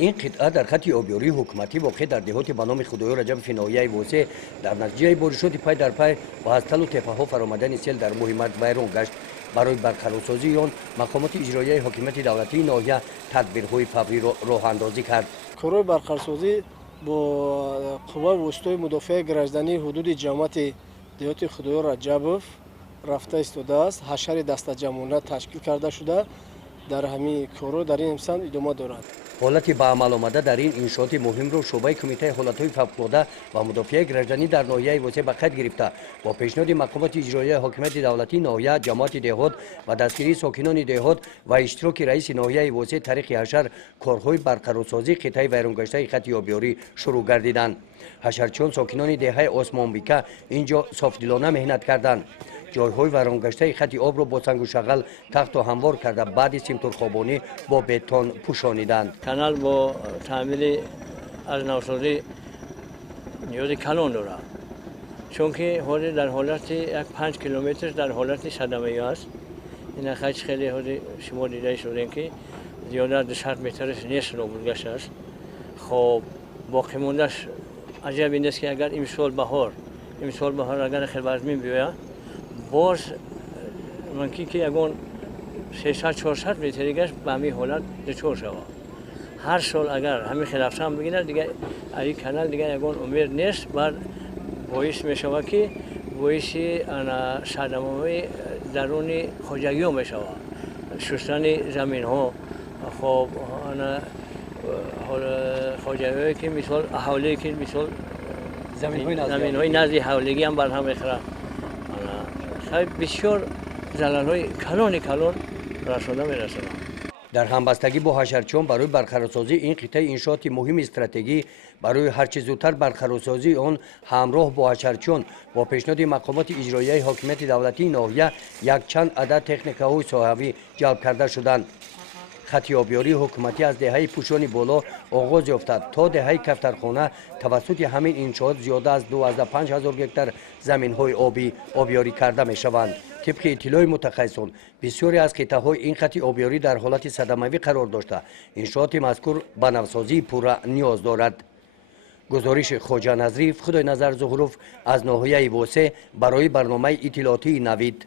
این قطعه در خط آبیاری حکومتی واقع در دهات به نام خدای رجب فی ناحیه واسه در نتیجه بارشات پای در پای و از تل و تپه‌ها فرآمدن سیل در مهمت بیرون گشت. برای برقرارسازی آن مقامات اجرایی حاکمیت دولتی ناحیه تدبیرهای فوری راه اندازی کرد. کارهای برقرارسازی با قوه وسطای مدافع گراجدانی حدود جماعت دهات خدای رجب رفته ایستاده است. حشر دسته جمعانه تشکیل کرده شده در همین کارها در این امسان ادامه دارد. حالت به عمل آمده در این انشاءات مهم را شعبه کمیته حالت‌های فوق‌العاده و مدافع گراجدانی در ناحیه واسه به خط گرفته با پیشنهاد مقامات اجرایی حاکمیت دولتی ناحیه جماعت دهات و دستگیری ساکنان دهات و اشتراک رئیس ناحیه واسه طریق حشر کارهای برقرارسازی قطعه ویرانگشته خط آبیاری شروع گردیدند. حشرچیان ساکنان دهه آسمانبیکه اینجا صافدلانه مهنت کردند. جایهای ویرانگشته خط آب را با سنگ و شغل تخت و هموار کرده بعد سیمتور خوابانی با بتون پوشانیدند. کانال با تعمیل از نوسازی نیاز کلان دارد چون که حالی در حالت یک 5 کیلومتر در حالت صدمه‌ای است. این خط خیلی حالی شما دیده شدین که زیاده 200 مترش نیست نابود گشته است. خب باقی موندهش عجب این است که اگر امسال بهار اگر خیلی بزمین بیاید باز ممکن که یگان 300-400 متری گشت به همین حالت دچار شود. هر سال اگر همین خلافش هم بگیرد دیگه این کانال دیگه یگان امید نیست بر باعث می شود که باعث صدمه‌های درون خواجگی ها می شود. شستن زمین ها خب خواجگی که مثال اهالی که مثال زمین های نزدی حولگی هم بر هم میخورد. بسیار ضررهای کلان رسانده می‌رساند. در همبستگی با حشرچیان برای برقرارسازی این قطعه انشاءات مهم استراتژی برای هرچه زودتر برقرارسازی آن همراه با حشرچیان با پیشنهاد مقامات اجرایی حاکمیت دولتی ناحیه یک چند عدد تکنیک‌های صاحبی جلب کرده شدند. خط آبیاری حکومتی از دهه پوشانی بالا آغاز یافته تا دهه کفترخانه توسط همین انشاءات زیاده از 25,000 هکتار زمین‌های آبیاری کرده می‌شوند. طبق اطلاع متخصصان بسیاری از قطعه‌های این خط آبیاری در حالت صدمه‌ای قرار داشته انشاءات مذکور به نوسازی پورا نیاز دارد. گزارش خواجه نظریف خدای نظر ظهروف از ناحیه واسه برای برنامه اطلاعاتی نوید.